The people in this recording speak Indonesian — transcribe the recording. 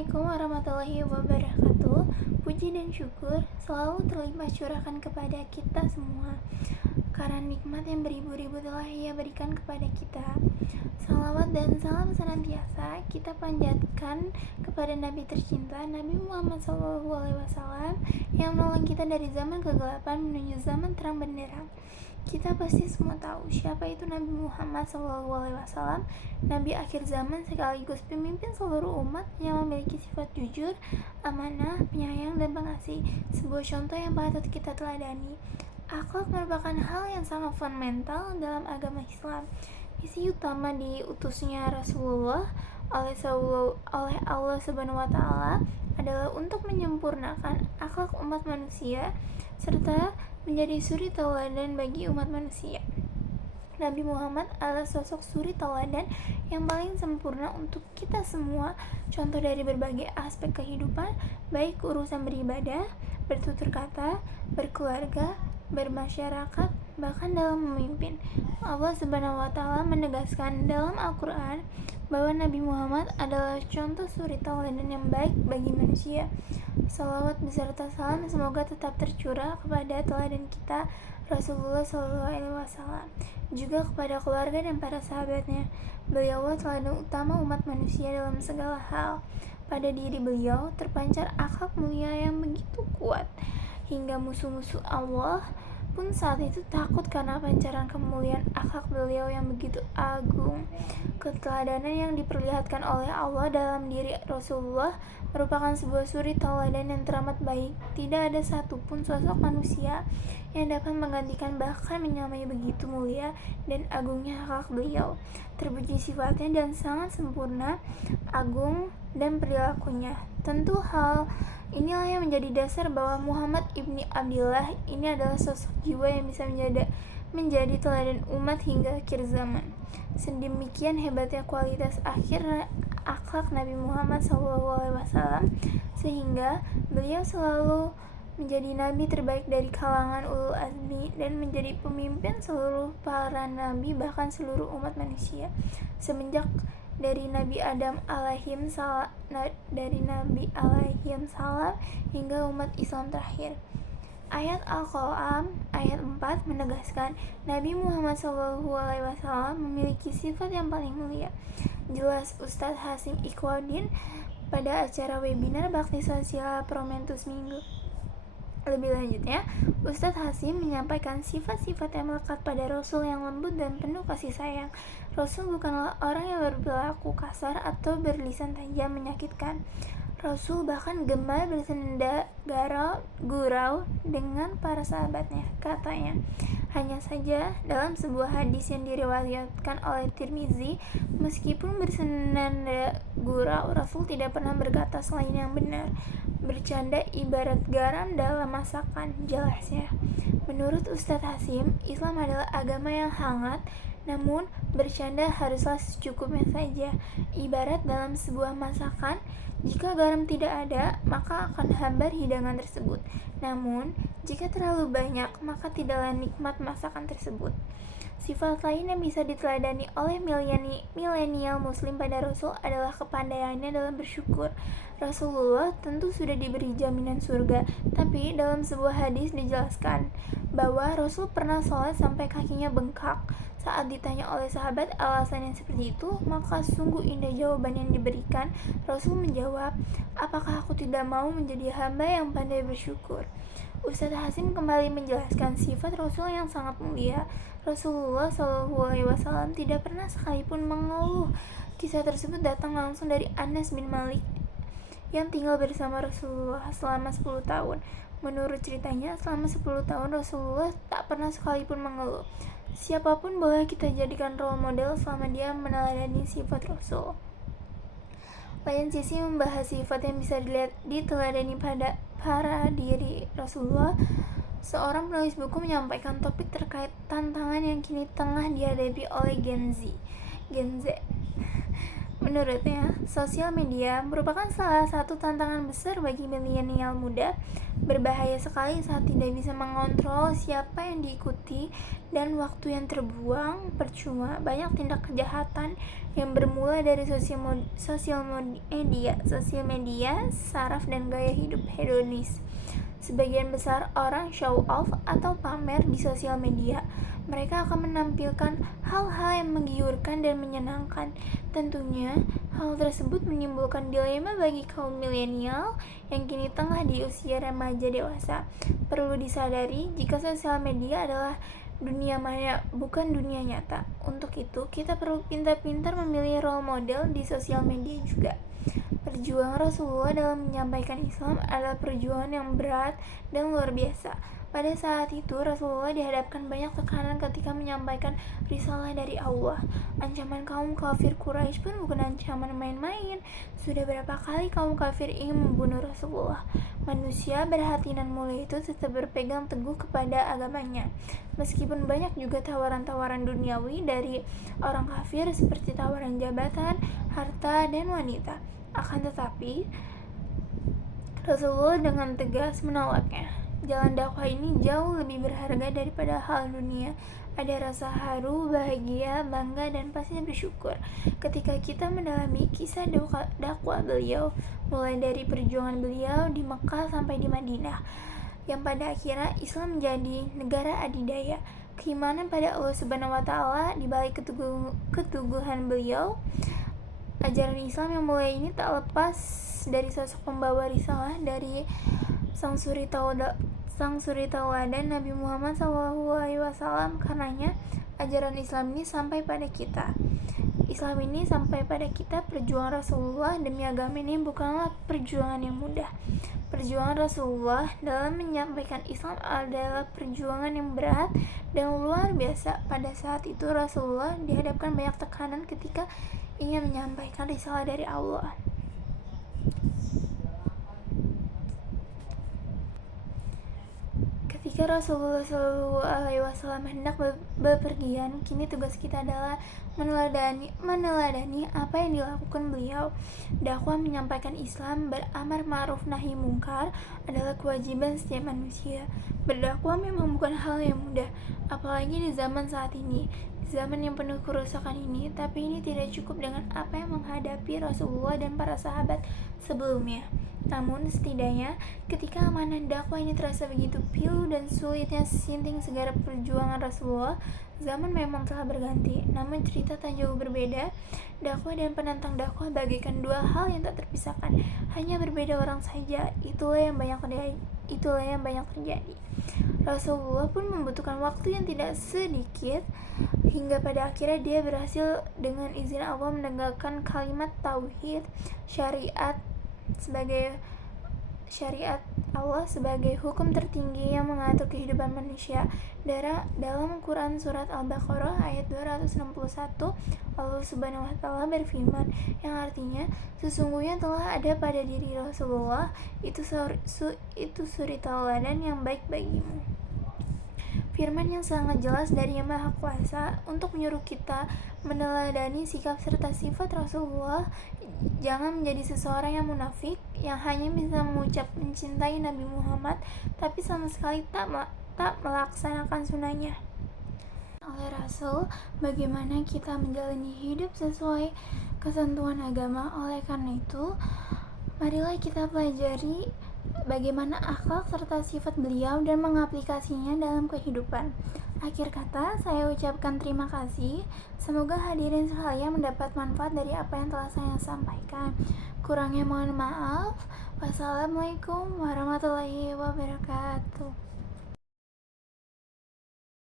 Assalamualaikum warahmatullahi wabarakatuh. Puji dan syukur selalu terlimpah curahkan kepada kita semua, karena nikmat yang beribu-ribu telah Ia berikan kepada kita. Salawat dan salam senantiasa kita panjatkan kepada Nabi tercinta, Nabi Muhammad SAW, yang menolong kita dari zaman kegelapan menuju zaman terang benderang. Kita pasti semua tahu siapa itu Nabi Muhammad SAW, Nabi akhir zaman sekaligus pemimpin seluruh umat yang memiliki sifat jujur, amanah, penyayang, dan pengasih. Sebuah contoh yang patut kita teladani. Akhlak merupakan hal yang sangat fundamental dalam agama Islam. Misi utama diutusnya Rasulullah oleh Allah Subhanahu wa Ta'ala adalah untuk menyempurnakan akhlak umat manusia serta menjadi suri tauladan bagi umat manusia. Nabi Muhammad adalah sosok suri tauladan yang paling sempurna untuk kita semua, contoh dari berbagai aspek kehidupan, baik urusan beribadah, bertutur kata, berkeluarga, bermasyarakat, bahkan dalam memimpin. Allah Subhanahu wa Ta'ala menegaskan dalam Al-Quran bahwa Nabi Muhammad adalah contoh suri tauladan yang baik bagi manusia. Salawat beserta salam semoga tetap tercurah kepada teladan kita Rasulullah SAW, juga kepada keluarga dan para sahabatnya. Beliau teladan utama umat manusia dalam segala hal. Pada diri beliau terpancar akhlak mulia yang begitu kuat, hingga musuh-musuh Allah pun saat itu takut karena pancaran kemuliaan akhlak beliau yang begitu agung. Keteladanan yang diperlihatkan oleh Allah dalam diri Rasulullah merupakan sebuah suri tauladan yang teramat baik. Tidak ada satupun sosok manusia yang dapat menggantikan bahkan menyamai begitu mulia dan agungnya akhlak beliau. Terpuji sifatnya dan sangat sempurna, agung dan perilakunya. Tentu hal inilah yang menjadi dasar bahwa Muhammad ibni Abdillah ini adalah sosok jiwa yang bisa menjadi teladan umat hingga akhir zaman. Sedemikian hebatnya kualitas akhlak Nabi Muhammad SAW, sehingga beliau selalu menjadi nabi terbaik dari kalangan ulul azmi dan menjadi pemimpin seluruh para nabi, bahkan seluruh umat manusia semenjak dari Nabi Adam alaihim salam hingga umat Islam terakhir. Ayat Al-Qalam ayat 4 menegaskan Nabi Muhammad SAW memiliki sifat yang paling mulia. Jelas Ustadz Hasim Ikhwaddin pada acara webinar Bakti Sosial Prometheus Minggu. Lebih lanjutnya, Ustadz Hasim menyampaikan sifat-sifat yang melekat pada Rasul yang lembut dan penuh kasih sayang. Rasul bukanlah orang yang berperilaku kasar atau berlisan tajam menyakitkan. Rasul bahkan gemar bersenda gurau dengan para sahabatnya. Katanya, hanya saja dalam sebuah hadis yang diriwayatkan oleh Tirmizi, meskipun bersenda gurau, Rasul tidak pernah berkata selain yang benar. Bercanda ibarat garam dalam masakan, jelasnya. Menurut Ustadz Hasim, Islam adalah agama yang hangat, namun bercanda haruslah secukupnya saja. Ibarat dalam sebuah masakan, jika garam tidak ada, maka akan hambar hidangan tersebut. Namun, jika terlalu banyak, maka tidaklah nikmat masakan tersebut. Sifat lain yang bisa diteladani oleh milenial muslim pada Rasul adalah kepandaiannya dalam bersyukur. Rasulullah tentu sudah diberi jaminan surga, tapi dalam sebuah hadis dijelaskan bahwa Rasul pernah sholat sampai kakinya bengkak. Saat ditanya oleh sahabat alasan yang seperti itu, maka sungguh indah jawaban yang diberikan. Rasul menjawab, apakah aku tidak mau menjadi hamba yang pandai bersyukur? Ustadz Hasim kembali menjelaskan sifat Rasul yang sangat mulia. Rasulullah SAW tidak pernah sekalipun mengeluh. Kisah tersebut datang langsung dari Anas bin Malik yang tinggal bersama Rasulullah selama 10 tahun. Menurut ceritanya, selama 10 tahun Rasulullah tak pernah sekalipun mengeluh. Siapapun boleh kita jadikan role model selama dia meneladani sifat Rasul. Lain sisi membahas sifat yang bisa diteladani pada para diri Rasulullah, seorang penulis buku menyampaikan topik terkait tantangan yang kini tengah dihadapi oleh Gen Z. Menurutnya, sosial media merupakan salah satu tantangan besar bagi milenial muda. Berbahaya sekali saat tidak bisa mengontrol siapa yang diikuti dan waktu yang terbuang percuma. Banyak tindak kejahatan yang bermula dari sosial media, saraf dan gaya hidup hedonis. Sebagian besar orang show off atau pamer di sosial media. Mereka akan menampilkan hal-hal yang menggiurkan dan menyenangkan. Tentunya, hal tersebut menimbulkan dilema bagi kaum milenial yang kini tengah di usia remaja dewasa. Perlu disadari jika sosial media adalah dunia maya, bukan dunia nyata. Untuk itu, kita perlu pintar-pintar memilih role model di sosial media juga. Perjuangan Rasulullah dalam menyampaikan Islam adalah perjuangan yang berat dan luar biasa. Pada saat itu, Rasulullah dihadapkan banyak tekanan ketika menyampaikan risalah dari Allah. Ancaman kaum kafir Quraisy pun bukan ancaman main-main. Sudah berapa kali kaum kafir ingin membunuh Rasulullah. Manusia berhati nan mulia itu tetap berpegang teguh kepada agamanya. Meskipun banyak juga tawaran-tawaran duniawi dari orang kafir seperti tawaran jabatan, harta, dan wanita. Akan tetapi, Rasulullah dengan tegas menolaknya. Jalan dakwah ini jauh lebih berharga daripada hal dunia. Ada rasa haru, bahagia, bangga, dan pasti bersyukur ketika kita mendalami kisah dakwah beliau, mulai dari perjuangan beliau di Mekah sampai di Madinah, yang pada akhirnya Islam menjadi negara adidaya. Keimanan pada Allah Subhanahu wa Ta'ala di balik keteguhan beliau. Ajaran Islam yang mulai ini tak lepas dari sosok pembawa risalah dari sang suri tauladan Nabi Muhammad SAW. Karenanya ajaran Islam ini sampai pada kita. Perjuangan Rasulullah demi agama ini bukanlah perjuangan yang mudah. Perjuangan Rasulullah dalam menyampaikan Islam adalah perjuangan yang berat dan luar biasa. Pada saat itu Rasulullah dihadapkan banyak tekanan ketika ingin menyampaikan risalah dari Allah. Ketika Rasulullah SAW hendak bepergian, kini tugas kita adalah meneladani apa yang dilakukan beliau. Dakwah menyampaikan Islam, beramar ma'ruf nahi mungkar adalah kewajiban setiap manusia. Berdakwah memang bukan hal yang mudah, apalagi di zaman saat ini, zaman yang penuh kerusakan ini. Tapi ini tidak cukup dengan apa yang menghadapi Rasulullah dan para sahabat sebelumnya. Namun setidaknya ketika amanah dakwah ini terasa begitu pilu dan sulitnya sinting segala perjuangan Rasulullah, zaman memang telah berganti. Namun cerita tak jauh berbeda. Dakwah dan penantang dakwah bagaikan dua hal yang tak terpisahkan, hanya berbeda orang saja. Itulah yang banyak terjadi. Rasulullah pun membutuhkan waktu yang tidak sedikit hingga pada akhirnya dia berhasil dengan izin Allah menegakkan kalimat tauhid, syariat Allah sebagai hukum tertinggi yang mengatur kehidupan manusia. Dalam Quran surat Al-Baqarah ayat 261, Allah Subhanahu wa Ta'ala berfirman, yang artinya sesungguhnya telah ada pada diri Rasulullah itu suri tauladan yang baik bagimu. Firman yang sangat jelas dari Yang Maha Kuasa untuk menyuruh kita meneladani sikap serta sifat Rasulullah. Jangan menjadi seseorang yang munafik, yang hanya bisa mengucap mencintai Nabi Muhammad tapi sama sekali tak melaksanakan sunnahnya. Oleh Rasul, bagaimana kita menjalani hidup sesuai ketentuan agama. Oleh karena itu, marilah kita pelajari bagaimana akhlak serta sifat beliau dan mengaplikasinya dalam kehidupan. Akhir kata, saya ucapkan terima kasih. Semoga hadirin sekalian mendapat manfaat dari apa yang telah saya sampaikan. Kurangnya mohon maaf. Wassalamualaikum warahmatullahi wabarakatuh.